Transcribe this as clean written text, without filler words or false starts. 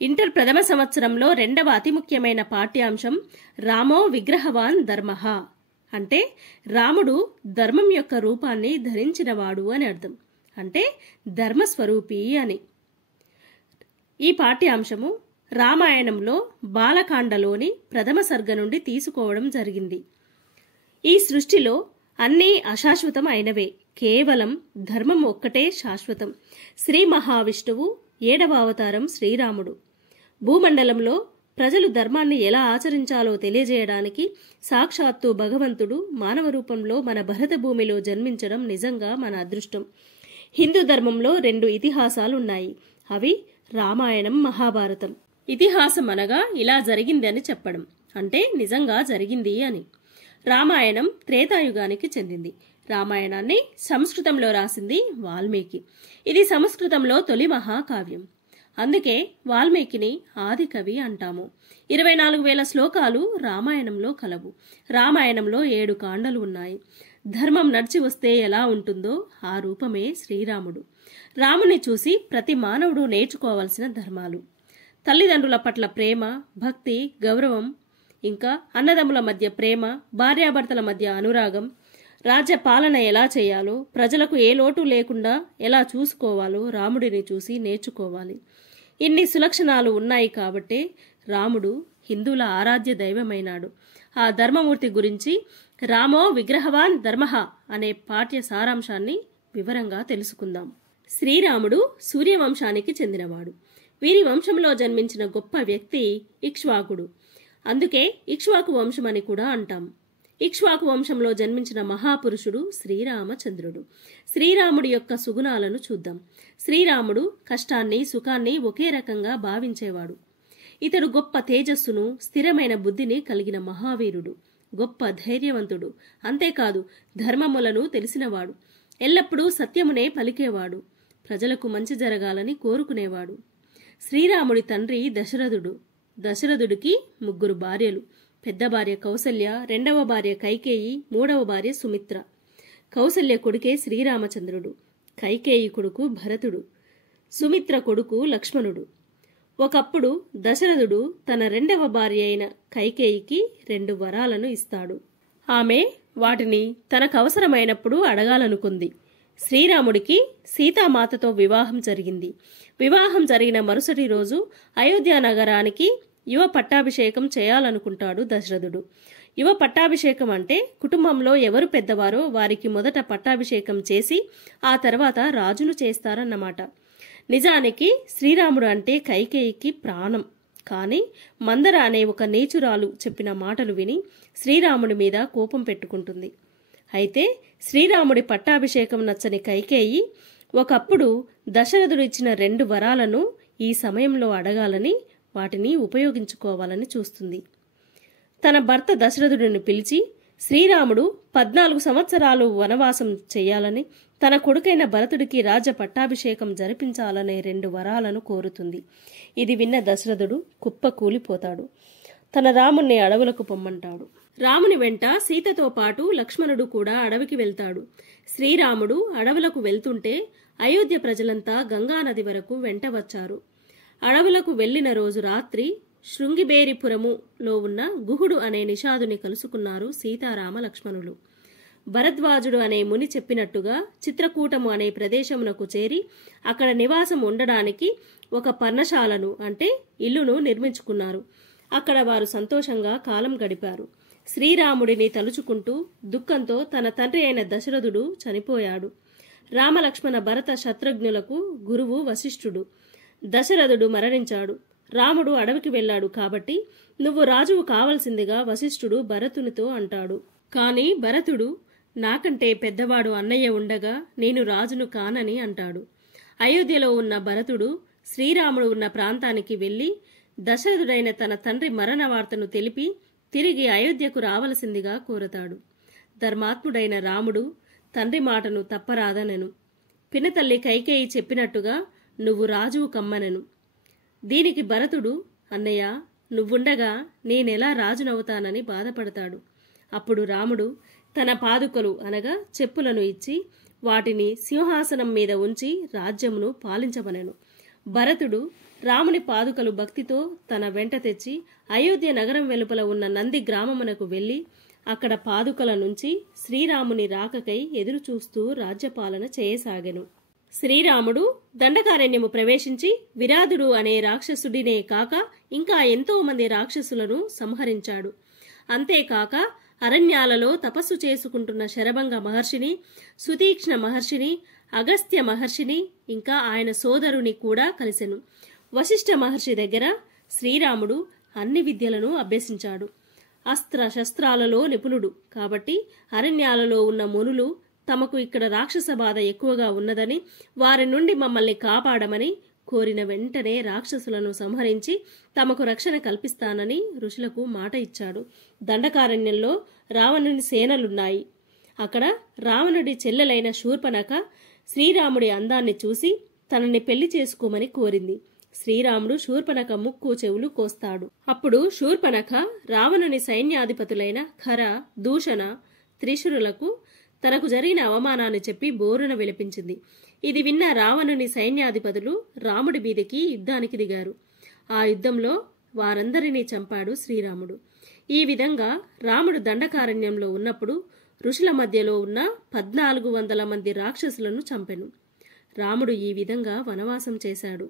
Inter ప్రథమ సంవత్సరంలో రెండవ అతి ముఖ్యమైన పాఠ్యాంశం రామో విగ్రహవాన్ ధర్మః అంటే రాముడు ధర్మం యొక్క రూపాన్ని ధరించినవాడు అని అర్థం. అంటే ధర్మస్వరూపి అని. ఈ పాఠ్యాంశము రామాయణంలో బాలకాండలోని ప్రథమ సర్గ నుండి తీసుకోవడం జరిగింది. ఈ సృష్టిలో అన్నీ అశాశ్వతం అయినవే, కేవలం ధర్మం ఒక్కటే శాశ్వతం. శ్రీ మహావిష్ణువు 7వ అవతారం శ్రీరాముడు. భూమండలంలో ప్రజలు ధర్మాన్ని ఎలా ఆచరించాలో తెలియజేయడానికి సాక్షాత్తు భగవంతుడు మానవ రూపంలో మన భరత భూమిలో జన్మించడం నిజంగా మన అదృష్టం. హిందూ ధర్మంలో 2 ఇతిహాసాలున్నాయి. అవి రామాయణం, మహాభారతం. ఇతిహాసం అనగా ఇలా జరిగింది అని చెప్పడం, అంటే నిజంగా జరిగింది అని. రామాయణం త్రేతాయుగానికి చెందింది. రామాయణాన్ని సంస్కృతంలో రాసింది వాల్మీకి. ఇది సంస్కృతంలో తొలి మహాకావ్యం. అందుకే వాల్మీకిని ఆది కవి అంటాము. 24,000 శ్లోకాలు రామాయణంలో కలవు. రామాయణంలో 7 కాండలు ఉన్నాయి. ధర్మం నడిచి వస్తే ఎలా ఉంటుందో ఆ రూపమే శ్రీరాముడు. రాముని చూసి ప్రతి మానవుడు నేర్చుకోవాల్సిన ధర్మాలు: తల్లిదండ్రుల పట్ల ప్రేమ, భక్తి, గౌరవం, ఇంకా అన్నదమ్ముల మధ్య ప్రేమ, భార్యాభర్తల మధ్య అనురాగం, రాజ్య పాలన ఎలా చేయాలో, ప్రజలకు ఏ లోటు లేకుండా ఎలా చూసుకోవాలో రాముడిని చూసి నేర్చుకోవాలి. ఇన్ని సులక్షణాలు ఉన్నాయి కాబట్టే రాముడు హిందువుల ఆరాధ్య దైవమైనాడు. ఆ ధర్మమూర్తి గురించి రామో విగ్రహవాన్ ధర్మః అనే పాఠ్య సారాంశాన్ని వివరంగా తెలుసుకుందాం. శ్రీరాముడు సూర్యవంశానికి చెందినవాడు. వీరి వంశంలో జన్మించిన గొప్ప వ్యక్తి ఇక్ష్వాకుడు. అందుకే ఇక్ష్వాకు వంశం అని కూడా అంటాం. ఇక్ష్వాకు వంశంలో జన్మించిన మహాపురుషుడు శ్రీరామచంద్రుడు. శ్రీరాముడి యొక్క సుగుణాలను చూద్దాం. శ్రీరాముడు కష్టాన్ని, సుఖాన్ని ఒకే రకంగా భావించేవాడు. ఇతడు గొప్ప తేజస్సును, స్థిరమైన బుద్ధిని కలిగిన మహావీరుడు, గొప్ప ధైర్యవంతుడు. అంతేకాదు ధర్మములను తెలిసినవాడు. ఎల్లప్పుడూ సత్యమునే పలికేవాడు. ప్రజలకు మంచి జరగాలని కోరుకునేవాడు. శ్రీరాముడి తండ్రి దశరథుడు. దశరథుడికి 3 భార్యలు. పెద్ద భార్య కౌసల్య, 2వ భార్య కైకేయి, 3వ భార్య సుమిత్ర. కౌసల్య కొడుకే శ్రీరామచంద్రుడు. కైకేయి కొడుకు భరతుడు. సుమిత్ర కొడుకు లక్ష్మణుడు. ఒకప్పుడు దశరథుడు తన 2వ భార్య అయిన కైకేయికి 2 వరాలను ఇస్తాడు. ఆమె వాటిని తనకు అవసరమైనప్పుడు అడగాలనుకుంది. శ్రీరాముడికి సీతామాతతో వివాహం జరిగింది. వివాహం జరిగిన మరుసటి రోజు అయోధ్య నగరానికి యువ పట్టాభిషేకం చేయాలనుకుంటాడు దశరథుడు. యువ పట్టాభిషేకం అంటే కుటుంబంలో ఎవరు పెద్దవారో వారికి మొదట పట్టాభిషేకం చేసి ఆ తర్వాత రాజును చేస్తారన్నమాట. నిజానికి శ్రీరాముడు అంటే కైకేయికి ప్రాణం. కానీ మందర అనే ఒక నీచురాలు చెప్పిన మాటలు విని శ్రీరాముడి మీద కోపం పెట్టుకుంటుంది. అయితే శ్రీరాముడి పట్టాభిషేకం నచ్చని కైకేయి ఒకప్పుడు దశరథుడు ఇచ్చిన 2 వరాలను ఈ సమయంలో అడగాలని, వాటిని ఉపయోగించుకోవాలని చూస్తుంది. తన భర్త దశరథుడిని పిలిచి శ్రీరాముడు 14 సంవత్సరాలు వనవాసం చేయాలని, తన కొడుకైన భరతుడికి రాజ్య పట్టాభిషేకం జరిపించాలనే 2 వరాలను కోరుతుంది. ఇది విన్న దశరథుడు కుప్ప కూలిపోతాడు. తన రాముణ్ణి అడవులకు పొమ్మంటాడు. రాముని వెంట సీతతో పాటు లక్ష్మణుడు కూడా అడవికి వెళ్తాడు. శ్రీరాముడు అడవులకు వెళ్తుంటే అయోధ్య ప్రజలంతా గంగానది వరకు వెంట వచ్చారు. అడవులకు వెళ్లిన రోజు రాత్రి శృంగిబేరిపురములో ఉన్న గుహుడు అనే నిషాదుని కలుసుకున్నారు సీతారామ లక్ష్మణులు. భరద్వాజుడు అనే ముని చెప్పినట్టుగా చిత్రకూటము అనే ప్రదేశమునకు చేరి అక్కడ నివాసం ఉండడానికి ఒక పర్ణశాలను అంటే ఇల్లును నిర్మించుకున్నారు. అక్కడ వారు సంతోషంగా కాలం గడిపారు. శ్రీరాముడిని తలుచుకుంటూ దుఃఖంతో తన తండ్రి అయిన దశరథుడు చనిపోయాడు. రామలక్ష్మణ భరత శత్రుఘ్నులకు గురువు వశిష్ఠుడు. దశరథుడు మరణించాడు. రాముడు అడవికి వెళ్లాడు కాబట్టి నువ్వు రాజువు కావలసిందిగా వశిష్ఠుడు భరతునితో అంటాడు. కాని భరతుడు నాకంటే పెద్దవాడు అన్నయ్య ఉండగా నేను రాజును కానని అంటాడు. అయోధ్యలో ఉన్న భరతుడు శ్రీరాముడు ఉన్న ప్రాంతానికి వెళ్లి దశరథుడైన తన తండ్రి మరణ వార్తను తెలిపి తిరిగి అయోధ్యకు రావలసిందిగా కోరతాడు. ధర్మాత్ముడైన రాముడు తండ్రి మాటను తప్పరాదనెను. పినతల్లి కైకేయి చెప్పినట్టుగా నువ్వు రాజువు కమ్మనెను. దీనికి భరతుడు అన్నయ్య నువ్వుండగా నేనెలా రాజునవుతానని బాధపడతాడు. అప్పుడు రాముడు తన పాదుకలు అనగా చెప్పులను ఇచ్చి వాటిని సింహాసనం మీద ఉంచి రాజ్యమును పాలించమనెను. భరతుడు రాముని పాదుకలు భక్తితో తన వెంట తెచ్చి అయోధ్య నగరం వెలుపల ఉన్న నంది గ్రామమునకు వెళ్లి అక్కడ పాదుకల నుంచి శ్రీరాముని రాకకై ఎదురుచూస్తూ రాజ్యపాలన చేయసాగెను. శ్రీరాముడు దండకారణ్యము ప్రవేశించి విరాధుడు అనే రాక్షసుడినే కాక ఇంకా ఎంతో మంది రాక్షసులను సంహరించాడు. అంతేకాక అరణ్యాలలో తపస్సు చేసుకుంటున్న శరభంగ మహర్షిని, సుతీక్ష్ణ మహర్షిని, అగస్త్య మహర్షిని, ఇంకా ఆయన సోదరుని కూడా కలిసెను. వశిష్ఠ మహర్షి దగ్గర శ్రీరాముడు అన్ని విద్యలను అభ్యసించాడు. అస్త్ర శస్త్రాలలో నిపుణుడు కాబట్టి అరణ్యాలలో ఉన్న మునులు తమకు ఇక్కడ రాక్షస బాధ ఎక్కువగా ఉన్నదని, వారి నుండి మమ్మల్ని కాపాడమని కోరిన వెంటనే రాక్షసులను సంహరించి తమకు రక్షణ కల్పిస్తానని ఋషులకు మాట ఇచ్చాడు. దండకారణ్యంలో రావణుని సేనలున్నాయి. అక్కడ రావణుడి చెల్లెలైన శూర్పణఖ శ్రీరాముడి అందాన్ని చూసి తనని పెళ్లి చేసుకోమని కోరింది. శ్రీరాముడు శూర్పణఖ ముక్కు చెవులు కోస్తాడు. అప్పుడు శూర్పణఖ రావణుని సైన్యాధిపతులైన ఖర, దూషణ, త్రిశురులకు తనకు జరిగిన అవమానాన్ని చెప్పి బోరున విలపించింది. ఇది విన్న రావణుని సైన్యాధిపతులు రాముడి మీదకి యుద్ధానికి దిగారు. ఆ యుద్ధంలో వారందరినీ చంపాడు శ్రీరాముడు. ఈ విధంగా రాముడు దండకారణ్యంలో ఉన్నప్పుడు ఋషుల మధ్యలో ఉన్న 1400 మంది రాక్షసులను చంపెను. రాముడు ఈ విధంగా వనవాసం చేశాడు.